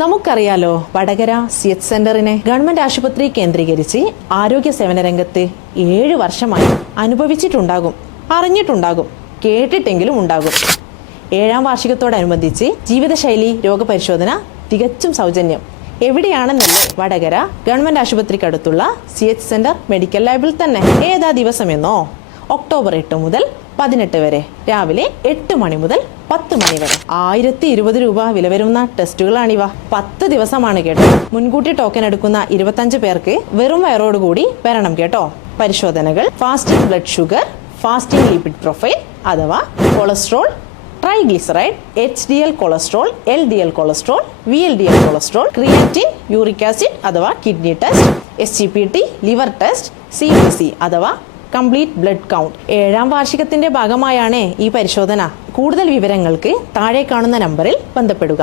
നമുക്കറിയാലോ, Vadakara CH സെന്ററിനെ government ആശുപത്രി കേന്ദ്രീകരിച്ച് ആരോഗ്യ സേവന രംഗത്ത് 7 വർഷമായി അനുഭവിച്ചിട്ടുണ്ടാകും, അറിഞ്ഞിട്ടുണ്ടാകും, കേട്ടിട്ടെങ്കിലും ഉണ്ടാകും. 7ാം വാർഷികത്തോടനുബന്ധിച്ച് ജീവിതശൈലി രോഗപരിശോധന തികച്ചും സൗജന്യം. എവിടെയാണെന്നല്ലേ? വടകര ഗവൺമെന്റ് ആശുപത്രിക്കടുത്തുള്ള CH സെന്റർ മെഡിക്കൽ ലാബിൽ തന്നെ. ഏതാ ദിവസമെന്നോ? ഒക്ടോബർ 8 മുതൽ 18 വരെ രാവിലെ 8 മണി മുതൽ 10 മണി വരെ. 1020 രൂപ വില വരുന്ന ടെസ്റ്റുകളാണിവ. 10 ദിവസമാണ് കേട്ടോ. മുൻകൂട്ടി ടോക്കൺ എടുക്കുന്ന 25 പേർക്ക് വെറും വയറോടുകൂടി വരണം കേട്ടോ. പരിശോധനകൾ: fasting blood sugar, fasting lipid profile അഥവാ cholesterol, triglyceride, HDL cholesterol, LDL cholesterol, VLDL cholesterol, creatine, uric acid അഥവാ kidney test, SGPT, liver test, CBC അഥവാ കംപ്ലീറ്റ് ബ്ലഡ് കൗണ്ട്. 7ാം വാർഷികത്തിന്റെ ഭാഗമായാണ് ഈ പരിശോധന. കൂടുതൽ വിവരങ്ങൾക്ക് താഴെ കാണുന്ന നമ്പറിൽ ബന്ധപ്പെടുക.